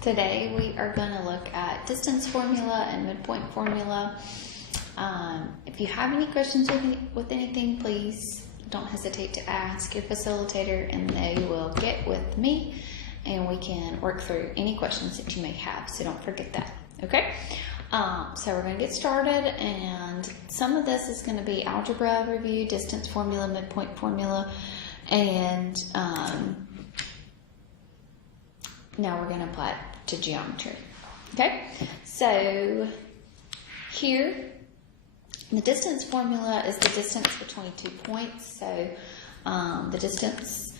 Today we are going to look at distance formula and midpoint formula. If you have any questions with anything, please don't hesitate to ask your facilitator and they will get with me and we can work through any questions that you may have, so don't forget that, okay? So we're going to get started, and some of this is going to be algebra review, distance formula, midpoint formula, and now we're going to apply it to geometry. Okay, so here the distance formula is the distance between 2 points. So the distance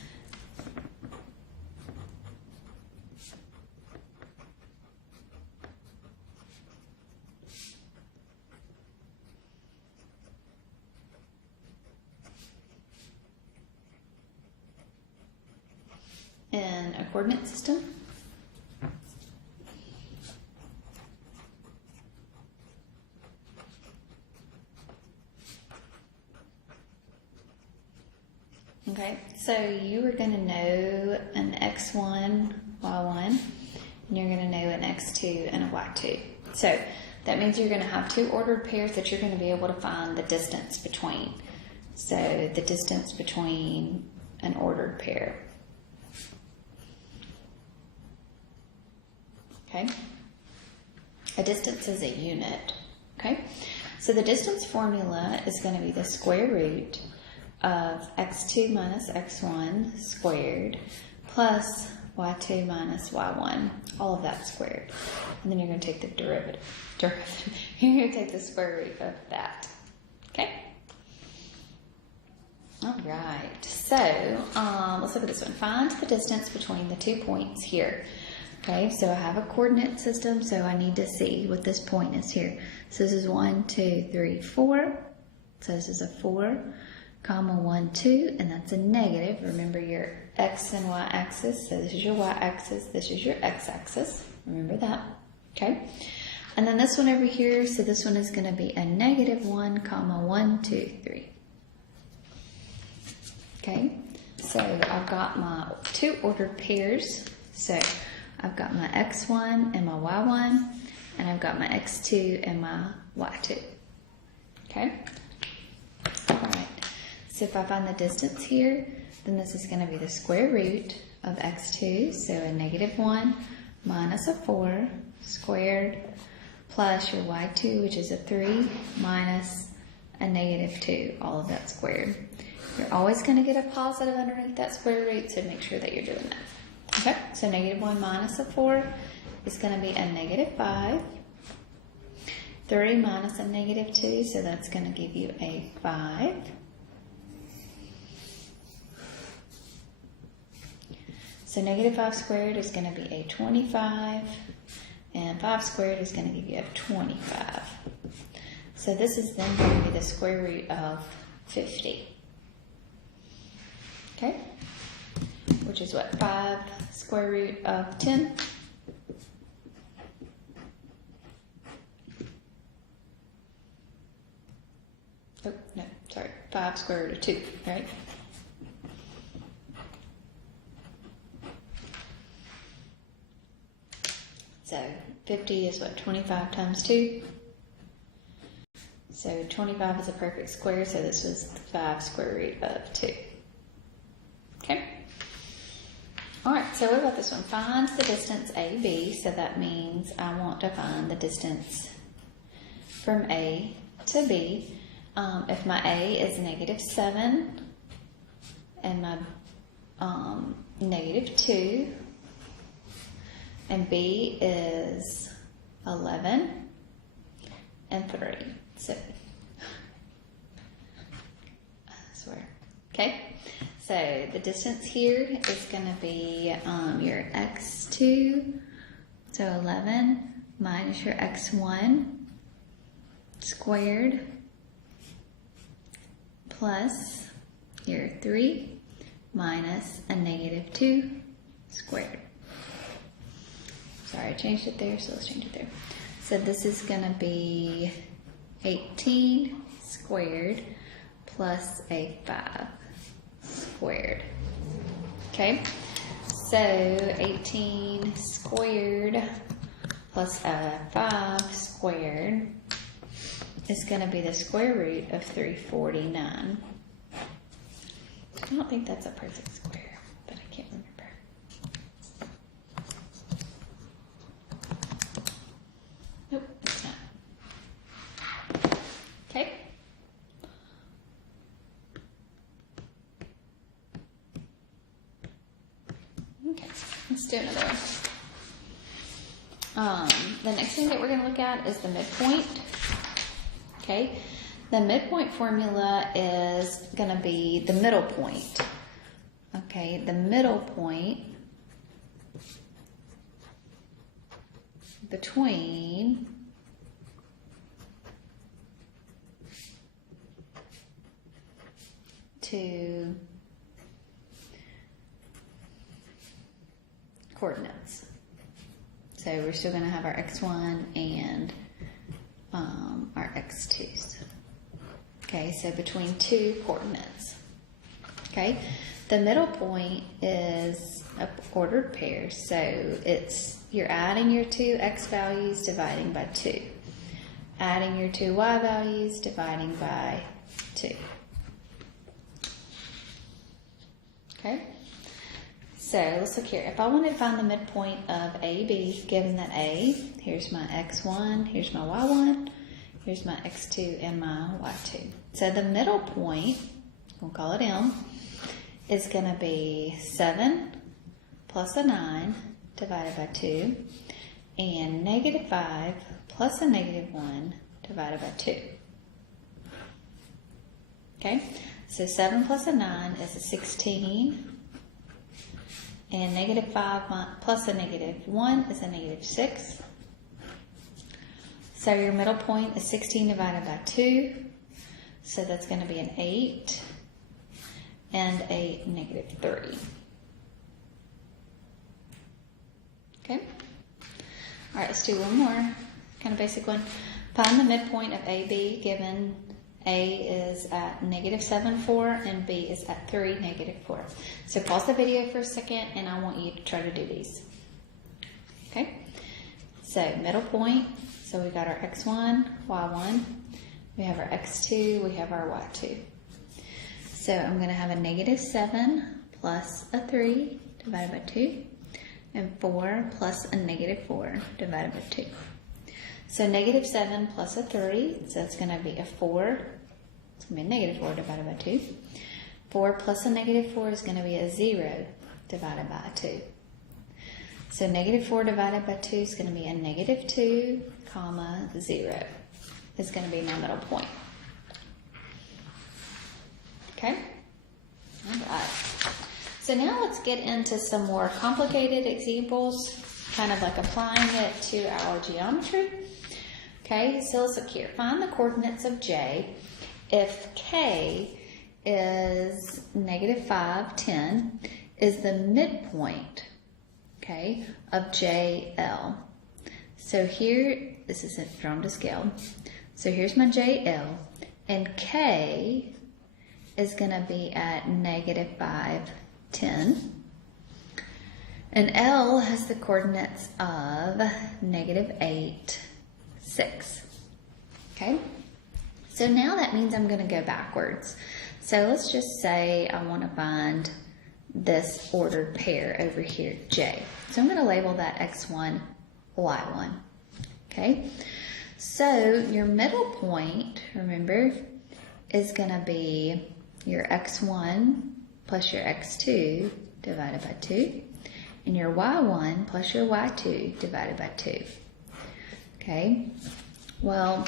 in a coordinate system. Okay, so you are going to know an x1, y1, and you're going to know an x2 and a y2. So that means you're going to have two ordered pairs that you're going to be able to find the distance between. So the distance between an ordered pair. Okay, a distance is a unit. Okay, so the distance formula is going to be the square root of x2 minus x1 squared plus y2 minus y1, all of that squared. And then you're going to take the derivative. You're going to take the square root of that. Okay? All right. So let's look at this one. Find the distance between the 2 points here. Okay, so I have a coordinate system, so I need to see what this point is here. So this is 1, 2, 3, 4. So this is a 4. Comma 1, 2, and that's a negative. Remember your x and y axis. So this is your y axis, this is your x axis. Remember that. Okay. And then this one over here, so this one is going to be a negative 1, comma 1, 2, 3. Okay. So I've got my two ordered pairs. So I've got my x1 and my y1, and I've got my x2 and my y2. Okay. All right. So if I find the distance here, then this is going to be the square root of x2, so a negative 1 minus a 4 squared plus your y2, which is a 3, minus a negative 2, all of that squared. You're always going to get a positive underneath that square root, so make sure that you're doing that. Okay, so negative 1 minus a 4 is going to be a negative 5. 3 minus a negative 2, so that's going to give you a 5. So negative 5 squared is going to be a 25, and 5 squared is going to give you a 25. So this is then going to be the square root of 50. Okay? Which is what? 5 square root of 10? Oh, no, sorry. 5 square root of 2, right? So 50 is what, 25 times 2? So 25 is a perfect square, so this was 5 square root of 2. Okay? Alright, so what about this one? Find the distance AB, so that means I want to find the distance from A to B. If my A is negative 7 and my negative 2, and B is 11 and 3. So, I swear. Okay, so the distance here is going to be your x2, so 11 minus your x1 squared plus your 3 minus a negative 2 squared. Sorry, I changed it there, so let's change it there. So this is going to be 18 squared plus a 5 squared. Okay, so 18 squared plus 5 squared is going to be the square root of 349. I don't think that's a perfect square, but I can't remember. Nope, it's not. Okay. Okay, let's do another one. The next thing that we're going to look at is the midpoint. Okay, the midpoint formula is going to be the middle point. Okay, the middle point between two coordinates. So we're still going to have our x1 and our x2s. Okay, so between two coordinates. Okay, the middle point is a ordered pair, so you're adding your two x values, dividing by 2. Adding your two y values, dividing by 2. Okay, so let's look here. If I want to find the midpoint of AB, given that A, here's my x1, here's my y1, here's my x2 and my y2. So the middle point, we'll call it M, is going to be 7 plus a 9 divided by 2, and negative 5 plus a negative 1 divided by 2. Okay, so 7 plus a 9 is a 16, and negative 5 plus a negative 1 is a negative 6. So your middle point is 16 divided by 2, so that's going to be an 8 and a negative 3. Okay? All right, let's do one more kind of basic one. Find the midpoint of AB given A is at negative 7, 4, and B is at 3, negative 4. So pause the video for a second, and I want you to try to do these. Okay? So middle point, so we got our x1, y1, we have our x2, we have our y2. So I'm going to have a negative 7 plus a 3 divided by 2, and 4 plus a negative 4 divided by 2. So negative 7 plus a 3, so that's going to be a 4. It's going to be a negative 4 divided by 2. 4 plus a negative 4 is going to be a 0 divided by 2. So negative 4 divided by 2 is going to be a negative 2, comma, 0. Is going to be my middle point. Okay? All right. So now let's get into some more complicated examples, kind of like applying it to our geometry. Okay, so let's look here. Find the coordinates of J if K is negative 5, 10, is the midpoint, okay, of JL. So here, this is drawn to scale. So here's my JL, and K is going to be at negative 5, 10. And L has the coordinates of negative 8, 6. Okay? So now that means I'm going to go backwards. So let's just say I want to find this ordered pair over here, J. So I'm going to label that x1, y1. Okay? So your middle point, remember, is going to be your x1 plus your x2 divided by 2, and your y1 plus your y2 divided by 2. Okay, well,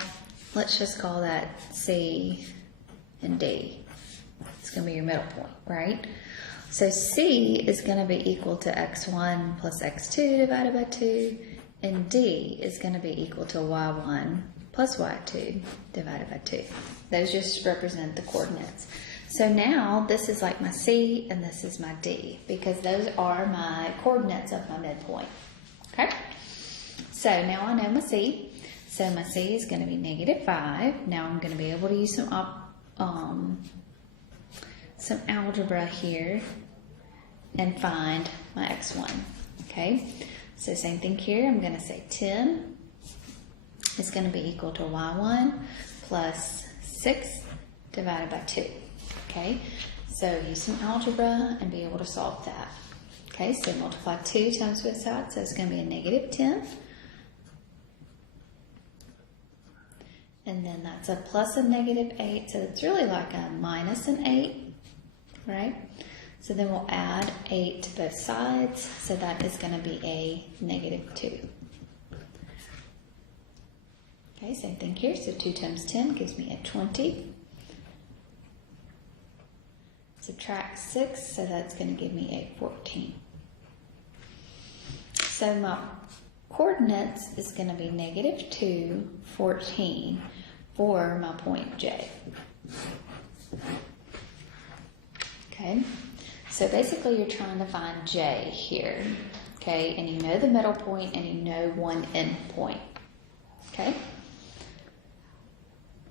let's just call that C and D. It's going to be your middle point, right? So C is going to be equal to x1 plus x2 divided by 2, and D is going to be equal to y1 plus y2 divided by 2. Those just represent the coordinates. So now this is like my C and this is my D, because those are my coordinates of my midpoint. Okay? So now I know my C. So my C is going to be negative 5. Now I'm going to be able to use some algebra here and find my x1. Okay? So same thing here, I'm going to say 10 is going to be equal to y1 plus 6 divided by 2. Okay, so use some algebra and be able to solve that. Okay, so multiply 2 times both sides, so it's going to be a negative 10. And then that's a plus a negative 8, so it's really like a minus an 8, right? So then we'll add 8 to both sides, so that is going to be a negative 2. Okay, same thing here, so 2 times 10 gives me a 20. Subtract 6, so that's going to give me a 14. So my coordinates is going to be negative 2, 14 for my point J. Okay, so basically you're trying to find J here, okay, and you know the middle point and you know one end point, okay?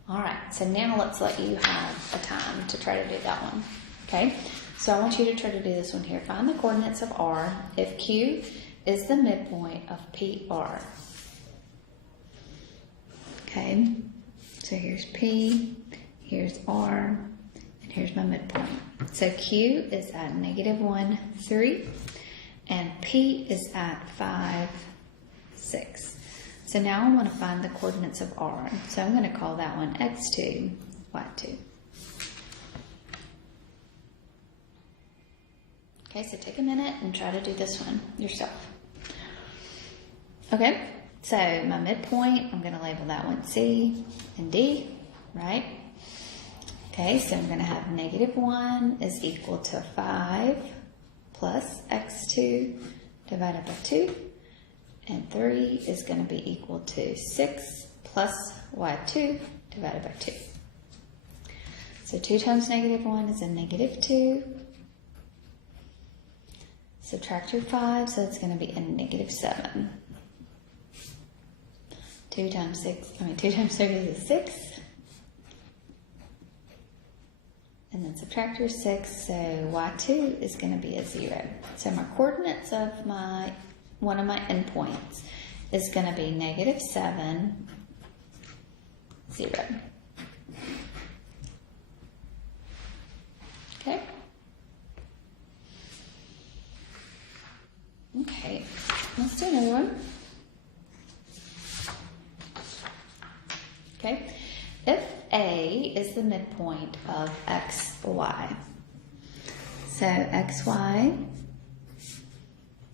All right, so now let's let you have a time to try to do that one, okay? So I want you to try to do this one here. Find the coordinates of R if Q is the midpoint of PR. Okay, so here's P, here's R, and here's my midpoint. So Q is at -1, 3, and P is at 5, 6. So now I want to find the coordinates of R. So I'm going to call that one x2, y2. Okay, so take a minute and try to do this one yourself. Okay, so my midpoint, I'm going to label that one C and D, right? Okay, so I'm going to have -1 is equal to 5 plus x2 divided by 2, and 3 is going to be equal to 6 plus y2 divided by 2. So 2 times -1 is a -2. Subtract your 5, so it's going to be a -7. 2 times 30 is a 6. And then subtract your 6, so y2 is going to be a 0. So my coordinates of one of my endpoints is going to be -7, 0. Okay? Okay, let's do another one. Okay, if A is the midpoint of XY, so XY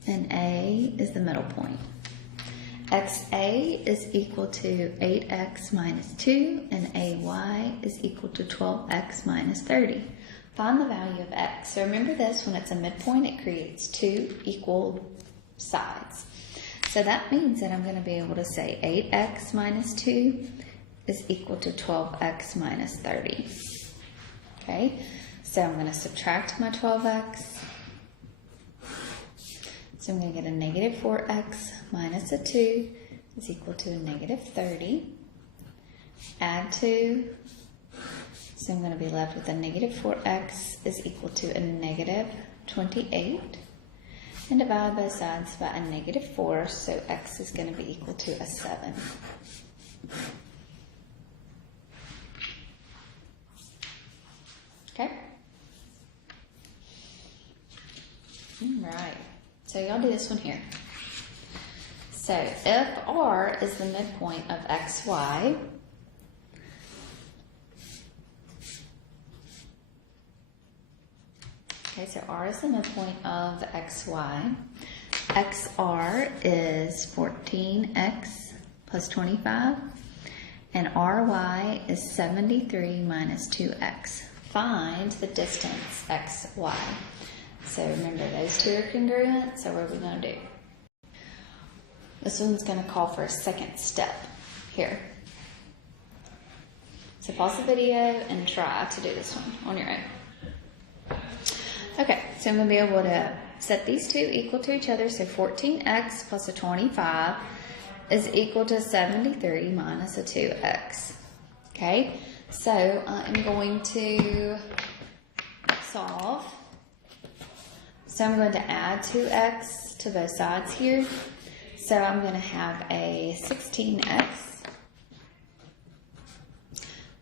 and A is the middle point. XA is equal to 8x minus 2 and AY is equal to 12x minus 30. Find the value of x. So remember this, when it's a midpoint, it creates two equal sides. So that means that I'm going to be able to say 8x minus 2 is equal to 12x minus 30. Okay, so I'm going to subtract my 12x. So I'm going to get a -4x minus a 2 is equal to a -30. Add 2. So I'm going to be left with a -4x is equal to a -28. And divide both sides by a -4, so x is going to be equal to a 7. Okay? All right. So y'all do this one here. So if R is the midpoint of XY, okay, so R is the midpoint of XY. XR is 14x plus 25, and RY is 73 minus 2x. Find the distance XY. So remember, those two are congruent, so what are we going to do? This one's going to call for a second step here. So pause the video and try to do this one on your own. Okay, so I'm going to be able to set these two equal to each other. So 14x plus a 25 is equal to 73 minus a 2x. Okay, so I'm going to solve. So I'm going to add 2x to both sides here. So I'm going to have a 16x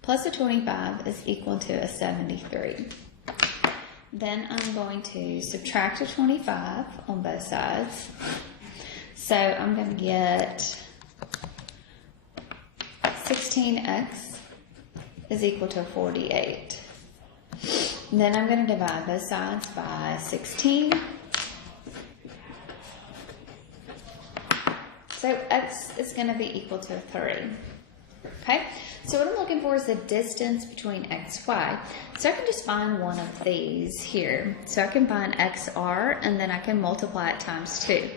plus a 25 is equal to a 73. Then I'm going to subtract a 25 on both sides. So I'm going to get 16x is equal to 48. And then I'm going to divide both sides by 16. So x is going to be equal to 3. Okay, so what I'm looking for is the distance between x, y. So I can just find one of these here. So I can find xr, and then I can multiply it times 2.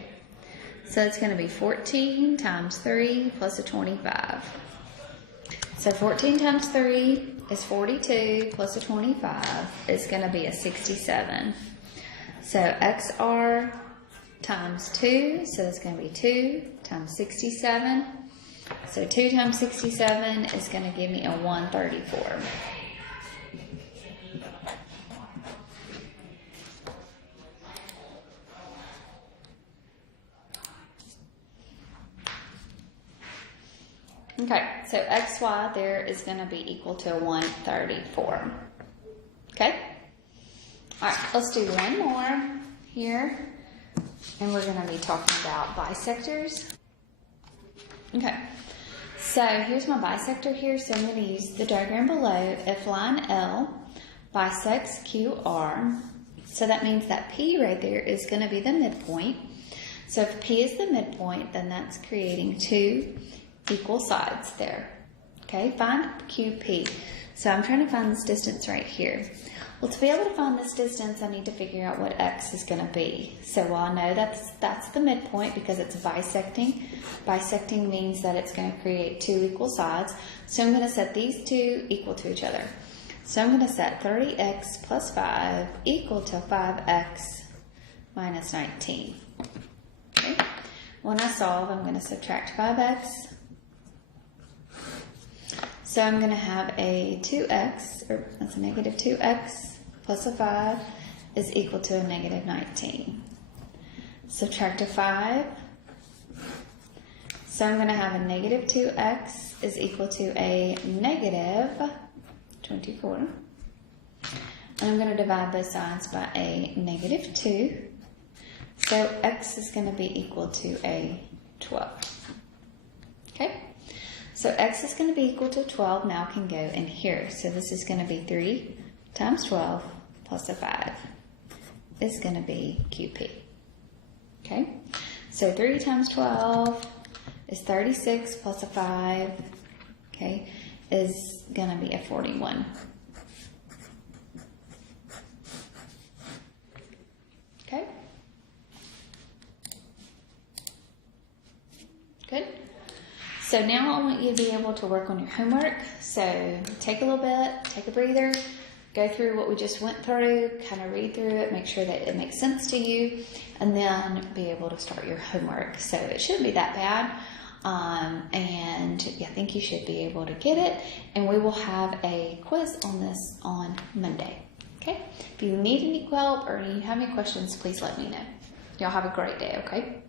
So it's going to be 14 times 3 plus a 25. So 14 times 3 is 42 plus a 25 is going to be a 67. So xr times 2, so it's going to be 2 times 67. So 2 times 67 is going to give me a 134. Okay, so xy there is going to be equal to 134. Okay? All right, let's do one more here. And we're going to be talking about bisectors. Okay, so here's my bisector here. So I'm going to use the diagram below. If line L bisects QR, so that means that P right there is going to be the midpoint. So if P is the midpoint, then that's creating two equal sides there. Okay, find QP. So I'm trying to find this distance right here. Well, to be able to find this distance, I need to figure out what x is going to be. So while I know that's the midpoint because it's bisecting. Bisecting means that it's going to create two equal sides. So I'm going to set these two equal to each other. So I'm going to set 30x plus 5 equal to 5x minus 19. Okay. When I solve, I'm going to subtract 5x. So I'm going to have a 2x, or that's a negative 2x plus a 5 is equal to a negative 19. Subtract a 5. So I'm going to have a negative 2x is equal to a negative 24. And I'm going to divide both sides by a negative 2. So x is going to be equal to a 12. Okay? So x is going to be equal to 12 now can go in here. So this is going to be 3 times 12 plus a 5 is going to be QP. Okay, so 3 times 12 is 36 plus a 5, okay, is going to be a 41. Okay, good. So now I want you to be able to work on your homework. So take a little bit, take a breather, go through what we just went through, kind of read through it, make sure that it makes sense to you, and then be able to start your homework. So it shouldn't be that bad, and I think you should be able to get it, and we will have a quiz on this on Monday. Okay? If you need any help or you have any questions, please let me know. Y'all have a great day, okay?